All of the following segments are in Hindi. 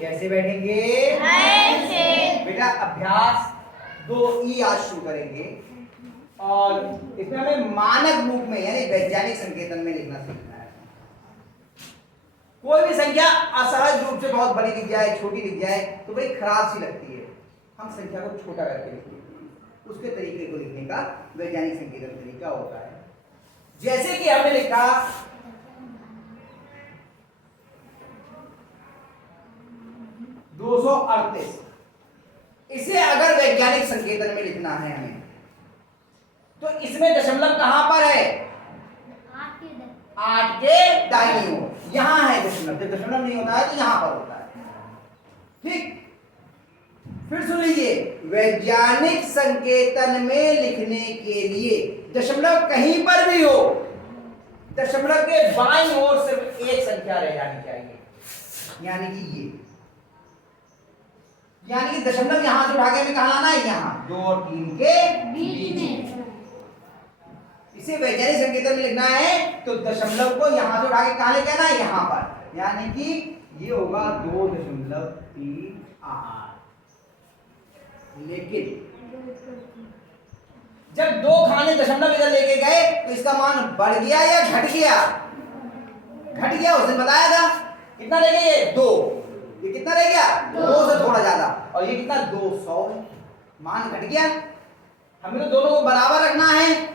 कैसे बैठेंगे? बेटा अभ्यास 2E आज शुरू करेंगे और इसमें हमें मानक रूप में यानी वैज्ञानिक संकेतन में लिखना सीखना है। कोई भी संख्या असहज रूप से बहुत बड़ी लिख जाए, छोटी लिख जाए तो भाई खराब सी लगती है। हम संख्या को छोटा करके लिखते हैं, उसके तरीके को लिखने का वैज्ञानिक संकेतन तरीका होता है। जैसे कि हमने लिखा 238, इसे अगर वैज्ञानिक संकेतन में लिखना है हमें तो इसमें दशमलव कहां पर है? 8 के दाईं ओर, यहां है दशमलव। जब दशमलव नहीं होता है तो यहां पर होता है। ठीक, फिर सुन लीजिए, वैज्ञानिक संकेतन में लिखने के लिए दशमलव कहीं पर भी हो, दशमलव के बाईं ओर सिर्फ एक संख्या रह जानी चाहिए, यानी कि ये, यानी कि दशमलव यहां से उठा के हमें कहां लाना है? यहां 2 और 3 के बीच में। इसे वैज्ञानिक संकेतन में लिखना है तो दशमलव को यहां से उठा के कहां लेके आना है? यहां पर, यानी कि ये होगा 2.38। लेकिन जब 2 खाने दशमलव इधर लेके गए तो इसका मान बढ़ गया या घट गया? घट गया। उसने बताया था कितना रह गया? ये 2। ये कितना रह गया? 2 से थोड़ा ज्यादा। और ये कितना? 200। मान घट गया। हमें तो दोनों को बराबर रखना है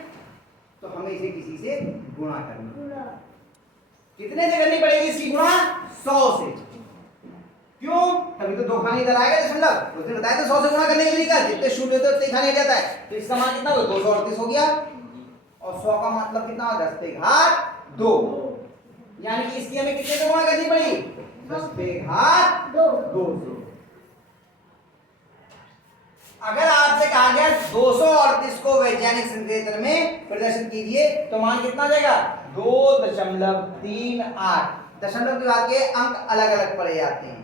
तो हमें इसे किसी से गुणा करना। कितने से करनी पड़ेगी इसकी गुणा? 100 से। क्यों? तभी तो 2 खाने इधर आएगा दशमलव। उसने बताया तो 100 से गुणा करने का तरीका, जितने शून्य होते उतने खाने जाता है। तो इसका मान कितना हो? 238 हो गया। और 100 का मतलब कितना हो? 10 पे घात 2। यानी कि इसकी हमें कितने से गुणा करनी पड़ी? 10 पे घात 2 से। अगर आपसे कहा गया 238 को वैज्ञानिक संकेतन में प्रदर्शन कीजिए तो मान कितना जाएगा? 2.38। दशमलव के बाद के अंक अलग अलग पड़े जाते हैं।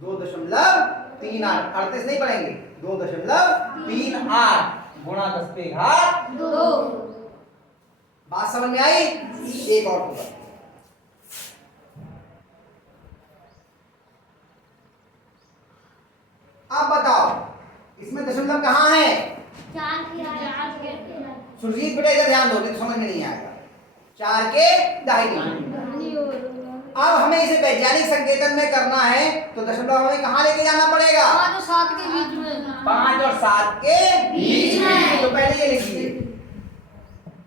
2.38, 38 नहीं पढ़ेंगे, 2.38 गुणा 10 पे घात 2। बात समझ में आई? एक और होगा, अब बताओ इसमें दशमलव कहां है? 4 के सुरजीत बेटा इधर ध्यान दो, नहीं तो समझ में नहीं आएगा। 4 के दाहिनी ओर। अब हमें इसे वैज्ञानिक संकेतन में करना है तो दशमलव हमें कहां लेके जाना पड़ेगा? 5 और 7 के बीच में। 5 और 7 के बीच में। तो पहले ये लिखिए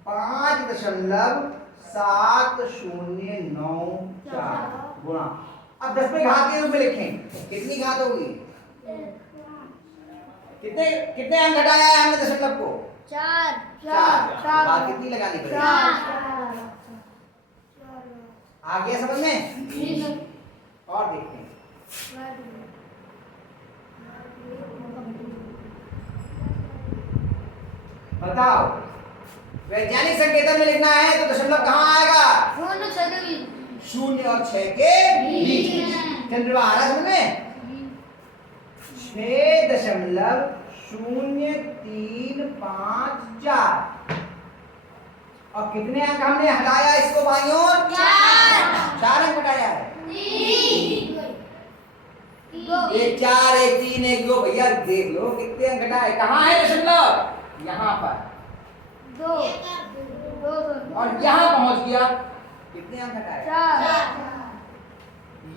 5.7094 गुणा। अब 10 पे घात के रूप में लिखें, कितनी घात होगी? कितने कितने अंक घटाया है हमने दशमलव को? 4। घात कितनी लगानी पड़ेगी? 4। आ गया समझ में? और देखते हैं, बताओ वैज्ञानिक संकेतन में लिखना है तो दशमलव कहां आएगा? 0 और 6 के बीच में। चंद्रमा आ रहा है समझ में? 6.0354। और कितने अंक हमने हटाया इसको बाईं ओर? 4 अंक हटाया है। 1 4 1 3 1 2। भैया देख लो कितने अंक घटाए। कहाँ है दशमलव? यहाँ पर 2 और यहाँ पहुंच गया। कितने अंक हटाए? 4।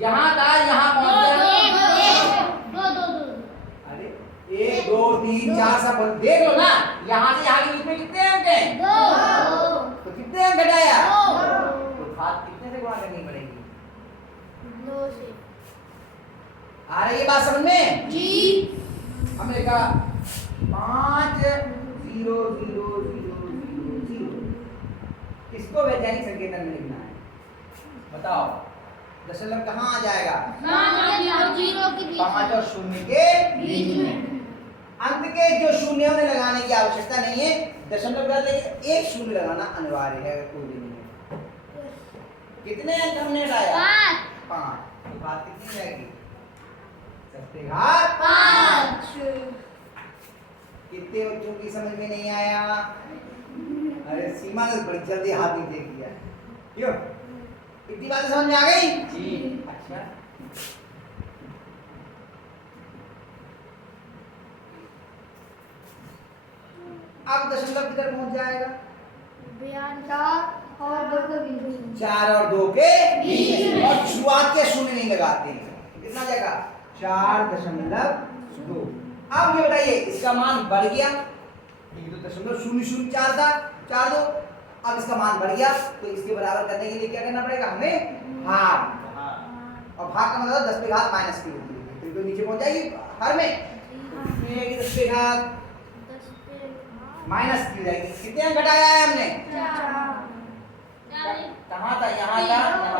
यहाँ था, यहाँ पहुंच गया। 2 अरे 1 2 3 4 सब देख लो ना, यहाँ से यहाँ के बीच में कितने अंक हैं? 2। तो कितने अंक घटाया? 2। तो घात कितने से गुणा करनी पड़ेगी? 2 से। आ रही है बात समझ में? जी। हमने कहा 5 0 0 0 0 0। इसको वैज्ञानिक संकेतन में लिखना है। बताओ दशमलव कहाँ आ जाएगा? 5 और 0 के बीच में। अंत के जो शून्य उन्हें लगाने की आवश्यकता नहीं है, दशमलव के बाद लेकिन एक शून्य लगाना अनिवार्य है। कोई भी नहीं है। कितने अंक हमने हटाया? 5। तो बात कितनी जाएगी? 10 पे घात 5। कितने बच्चों की समझ में नहीं आया? अरे सीमा ने बड़ी जल्दी हाथ नीचे किया, क्यों? इतनी बातें समझ में आ गई? जी। अच्छा, अब दशमलव किधर पहुंच जाएगा? 4 और 2 के बीच में। 4 और 2 के बीच में। और शुरुआत के शून्य नहीं लगाते हैं। कितना जाएगा? 4.2। अब ये बताइए इसका मान बढ़ गया, ये तो 0.004 था, 4 2। अब इसका मान बढ़ गया तो इसके बराबर करने के लिए क्या करना पड़ेगा हमें? भाग। और भाग का मतलब 10 पे घात माइनस की होती है, तो नीचे पहुंच जाएगी हर में। ये कि 10 पे घात माइनस की हो जाएगी। कितने अंक घटाया है हमने? 4 कहाँ था? यहाँ था, यहाँ था।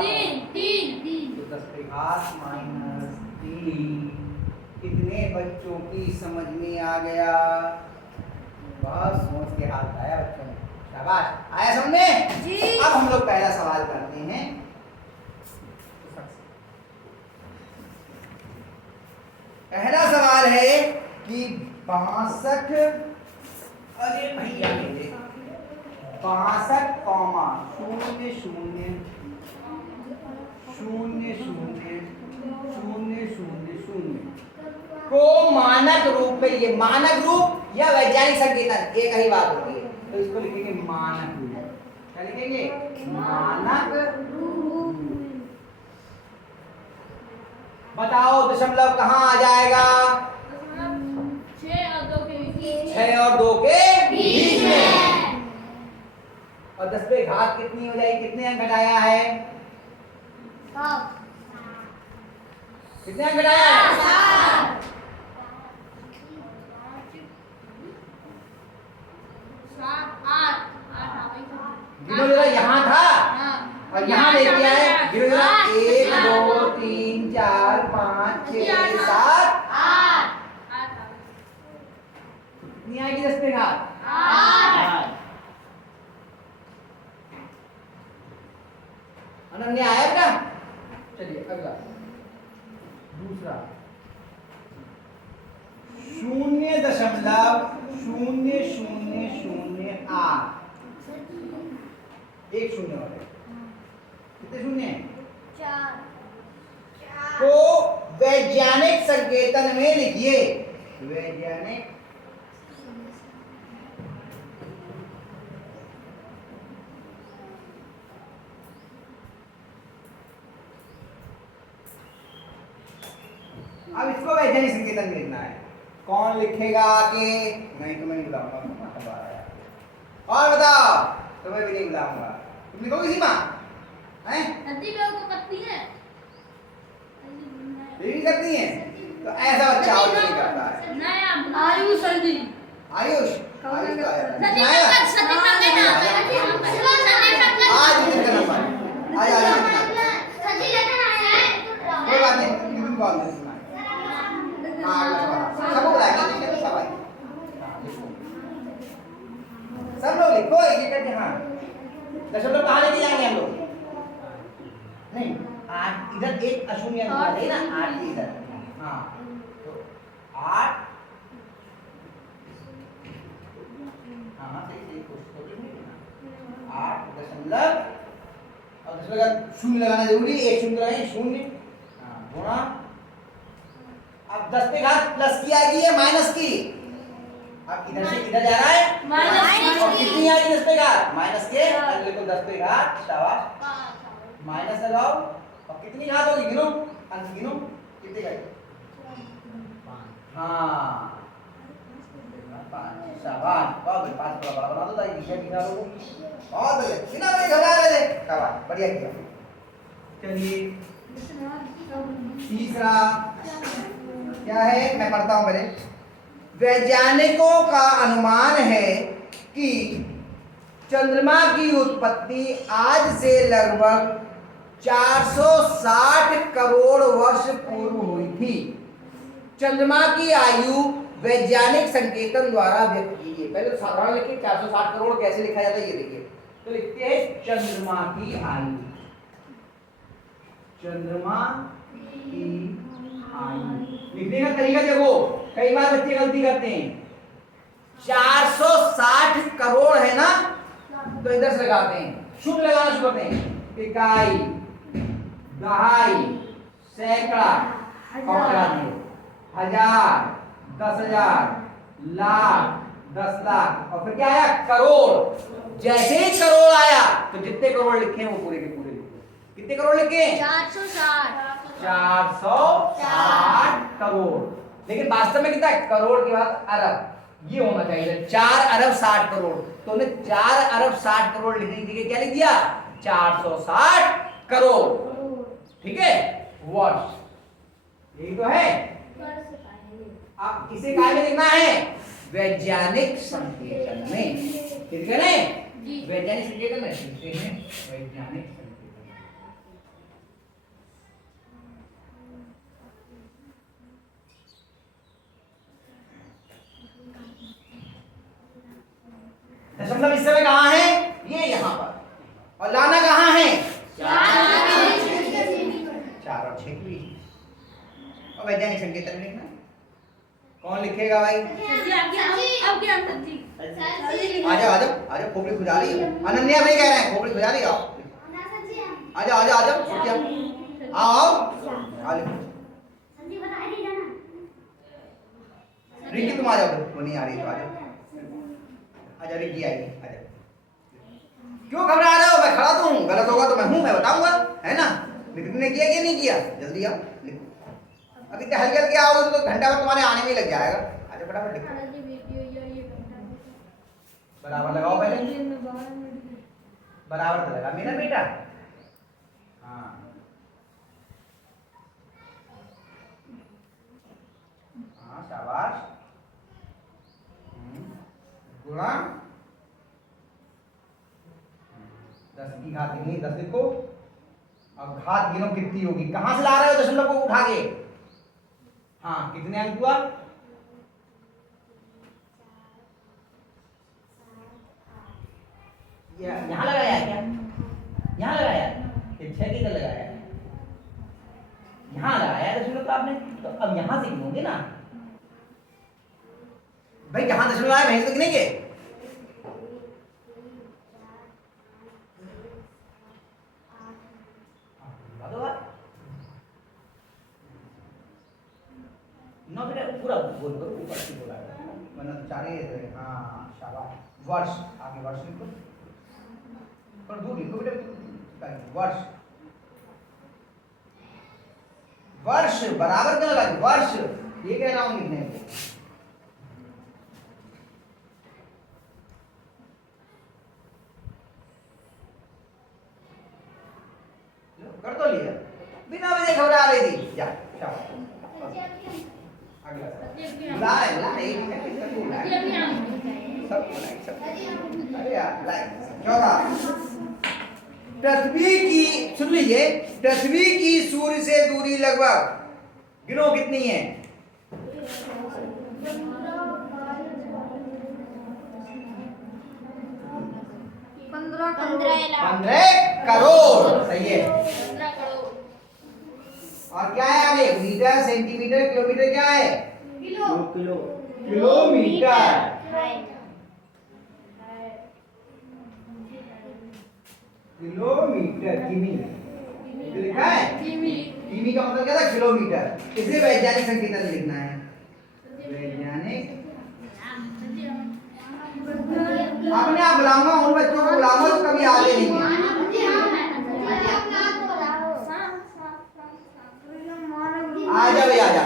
3 तो 10 पे घात माइनस 3 कितने बच्चों की समझ में आ गया? बहुत सोच के हाथ आया बच्चों ने, शाबाश। आया समझ में? जी। अब हम लोग पहला सवाल करते हैं। पहला सवाल है कि 62, अरे भैया मेरे 62, 0 0 0 0 0 0 को मानक रूप में, ये मानक रूप या वैज्ञानिक संकेतन एक ही बात होती है, तो इसको लिखेंगे मानक रूप। क्या लिखेंगे? मानक रूप। बताओ दशमलव कहाँ आ जाएगा? 6 और 2 के बीच 6 और 2 के बीच में। और 10 पे घात कितनी हो जाएगी? कितने अंक घटाया है? कितने अंक घटाया है? 8 गिनो जरा, यहाँ था और यहाँ लेके आए। गिनो जरा, 1 2 3 4 5 6 7 कितनी आएगी 10 पे घात? 8 अनन्या आया बेटा? चलिए अगला दूसरा 0.0008 एक शून्य और है। कितने शून्य हैं? 4 को वैज्ञानिक संकेतन में लिखिए। वैज्ञानिक अब इसको वैज्ञानिक संकेतन में लिखना है। कौन लिखेगा आके? नहीं तो मैं नहीं बुलाऊंगा। और बताओ, तो मैं भी नहीं बुलाऊंगा। तुम लिखोगी सीमा? हैं? ये भी करती हैं? तो ऐसा बच्चा और नहीं करता है। आयुष जी आयुष का आया सतीश आया? अंकल सतीश आज कितने नंबर? आया आया कोई बात नहीं, तुम कॉल नहीं सुना। हाँ अगला सवाल सबको बुलाएंगे, देखिए सब आएंगे। सब लोग लिखो एक एक करके। हाँ दशमलव कहाँ लेके जाएंगे हम लोग? नहीं 8 इधर एक अशून्य अंक है ना, 8 इधर। हाँ तो 8 हाँ सही सही कोशिश 8 दशमलव और दशमलव का शून्य लगाना जरूरी है। एक शून्य लगाएं, शून्य। हाँ गुणा। अब 10 पे घात प्लस की आएगी या माइनस की? अब इधर से इधर जा रहा है माइनस और कितनी आएगी 10 पे घात? माइनस के। अगले को 10 पे घात, शाबाश। माइनस लगाओ और कितनी घात होगी? गिनो, अंक गिनो कितने गए? 5। हाँ 5, शाबाश। बहुत बढ़िया, 5 थोड़ा बड़ा बना दो ताकि दिशा दिखा लो। बहुत बढ़िया, बिना बड़े घबरा रहे थे, शाबाश बढ़िया किया। चलिए तीसरा क्या है, मैं पढ़ता हूं मेरे। वैज्ञानिकों का अनुमान है कि चंद्रमा की उत्पत्ति आज से लगभग 460 करोड़ वर्ष पूर्व हुई थी। चंद्रमा की आयु वैज्ञानिक संकेतन द्वारा व्यक्त की गई। पहले तो साधारण लिखिए, 460 करोड़ कैसे लिखा जाता है ये देखिए। तो लिखते हैं चंद्रमा की आयु। चंद्रमा की आयु लिखने का तरीका देखो, कई बार बच्चे गलती करते हैं। 460 करोड़ है ना, तो इधर से लगाते हैं, शून्य लगाना शुरू करते हैं। इकाई दहाई, सैकड़ा, पकड़ा दिए, हजार, 10,000, लाख, 10 लाख, और फिर क्या आया? करोड़। जैसे ही करोड़ आया तो जितने करोड़ लिखे हैं वो पूरे के पूरे लिखे। कितने करोड़ लिखे? 460 460 करोड़। लेकिन वास्तव में कितना है? करोड़ के बाद अरब, ये होना चाहिए 4 अरब 60 करोड़। तो उन्हें 4 अरब 60 करोड़ लिखने की जगह क्या लिख दिया? 460 करोड़। ठीक है, वर्ष, यही तो है। अब इसे काय में लिखना है? वैज्ञानिक संकेतन में। ठीक है ना? वैज्ञानिक संकेतन में लिखते हैं वैज्ञानिक संकेतन। दशमलव इस समय कहाँ है? ये यहाँ पर। और लाना कहाँ है? 4 और 6 की। और वैज्ञानिक संकेतन में लिखना। कौन लिखेगा भाई? आजा खोपड़ी खुजा रही है। अनन्या भाई कह रहे हैं खोपड़ी खुजा रही है। आजा आओ रिंकी तुम आ जाओ, वो नहीं आ रही तो आजा रिंकी आएगी, आजा। क्यों घबरा रहे हो? मैं खड़ा तो हूँ, गलत होगा तो मैं हूँ, मैं बताऊंगा, है ना? तुमने किया कि नहीं किया? जल्दी आओ लिखो। अभी तो हल्के हल्के आओगे तो घंटा भर तुम्हारे आने में ही लग जाएगा। आजा फटाफट लिखो। बराबर लगाओ पहले, बराबर तो लगा मेरा बेटा। हाँ हाँ शाबाश। गुणा 10 की घात गिनी, 10 लिखो। अब घात गिनो कितनी होगी? कहां से ला रहे हो दशमलव को उठा के? हाँ, कितने अंक हुआ? यहाँ लगाया क्या? यहाँ लगाया? ये 6 किधर लगाया? यहाँ लगाया दशमलव तो आपने। तो अब यहाँ से गिनोगे ना भाई, जहां दशमलव आया वहीं से गिनेंगे। ना बेटा पूरा बोल करो, ऊपर से बोला वरना तो चारे। हाँ शाबाश। वर्ष, आगे वर्ष लिखो, पर दूर लिखो बेटा। वर्ष, वर्ष बराबर क्यों लगा? वर्ष, ये कह रहा हूं लिखने को। कर तो लिया, बिना वजह घबरा रही थी। जा शाबाश। पृथ्वी की, सुन लीजिए, पृथ्वी की सूर्य से दूरी लगभग गिनो कितनी है? 15 करोड़। सही है। 15 करोड़। और क्या है आगे? मीटर, सेंटीमीटर, किलोमीटर, क्या है? किलोमीटर। किलोमीटर, किमी लिखा है। किमी का मतलब क्या था? किलोमीटर। इसे वैज्ञानिक संकेतन लिखना है। वैज्ञानिक, अपने आप बुलाऊंगा, उन बच्चों को बुलाऊंगा तो कभी आगे नहीं है। आजा भाई आजा।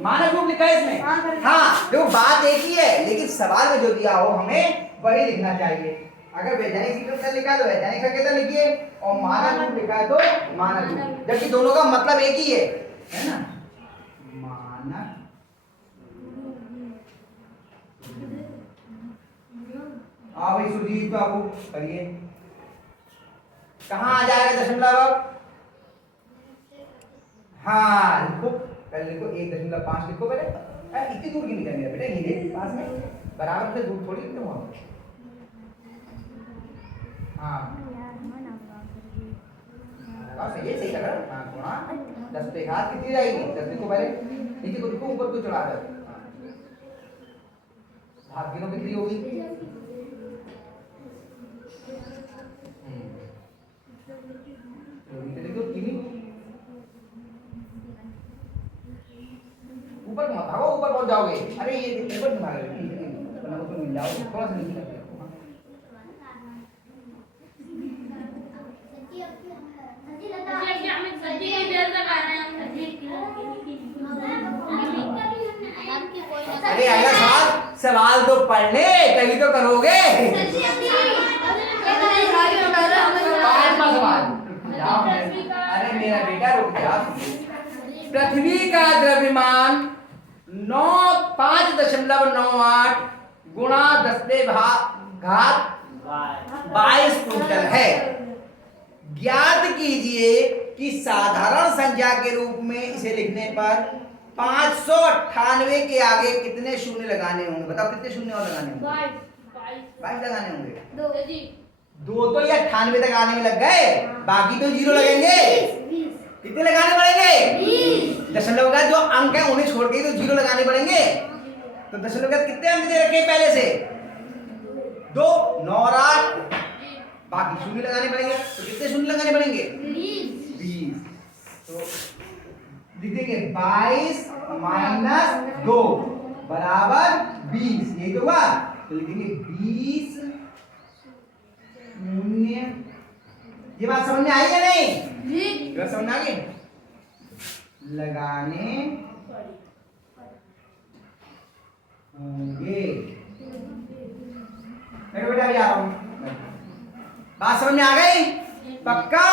मानव रूप लिखा है इसमें। हाँ देखो, बात एक ही है, लेकिन सवाल में जो दिया हो हमें वही लिखना चाहिए। अगर वैज्ञानिक संकेतन लिखा है तो वैज्ञानिक संकेतन लिखिए, और मानव रूप लिखा है तो मानव रूप, जबकि दोनों का मतलब एक ही है ना? मानव। हाँ भाई सुजीत बाबू करिए। कहाँ आ जाएगा दशमलव? हाँ लिखो, पहले लिखो 1.5 लिखो पहले। इतनी दूर की नहीं करनी है बेटा, ये पास में, बराबर से दूर थोड़ी लिखते वहां। हाँ सही है, सही लग रहा है। थोड़ा 10 पे घात कितनी जाएगी? 10 लिखो पहले, नीचे को लिखो, ऊपर को चढ़ा दो। भाग के तो कितनी होगी? देखो कितनी ऊपर मत भागो, ऊपर पहुंच जाओगे। अरे ये ऊपर क्यों भाग रहे हो? तो मिल जाओ, थोड़ा सा नीचे करके रखो। अरे अगला सवाल तो पढ़ ले, कभी तो करोगे। पांचवा सवाल। अरे मेरा बेटा रुक जा। पृथ्वी का द्रव्यमान 5.98 गुणा 10⁻22 क्विंटल है। ज्ञात कीजिए कि साधारण संख्या के रूप में इसे लिखने पर 598 के आगे कितने शून्य लगाने होंगे? बताओ कितने शून्य और लगाने होंगे? 22 लगाने होंगे। दो तो ये 98 तक आने में लग गए, बाकी तो जीरो लगेंगे। कितने लगाने पड़ेंगे? दशमलव का जो अंक है उन्हें छोड़ के तो जीरो लगाने पड़ेंगे। तो दशमलव का कितने अंक दे रखे पहले से? 2, 9 और 8, बाकी शून्य लगाने पड़ेंगे। तो कितने शून्य लगाने पड़ेंगे? 20। तो लिख देंगे 22 - 2 बराबर 20। यही तो हुआ। तो लिखेंगे 20 शून्य। ये बात समझ में आई या नहीं? ये बात समझ में आ गई? लगाने होंगे। बेटा भी आ रहा हूं। बात समझ में आ गई? पक्का?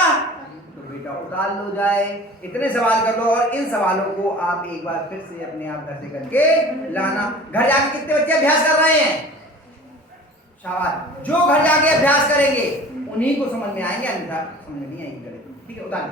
तो बेटा उतार लो जाए। इतने सवाल कर लो और इन सवालों को आप एक बार फिर से अपने आप घर से करके लाना। घर जाके कितने बच्चे अभ्यास कर रहे हैं? शाबाश। जो घर जाके अभ्यास करेंगे उन्हीं को समझ में आएंगे, अन्यथा समझ में नहीं आएंगे। ठीक है, उतार लो।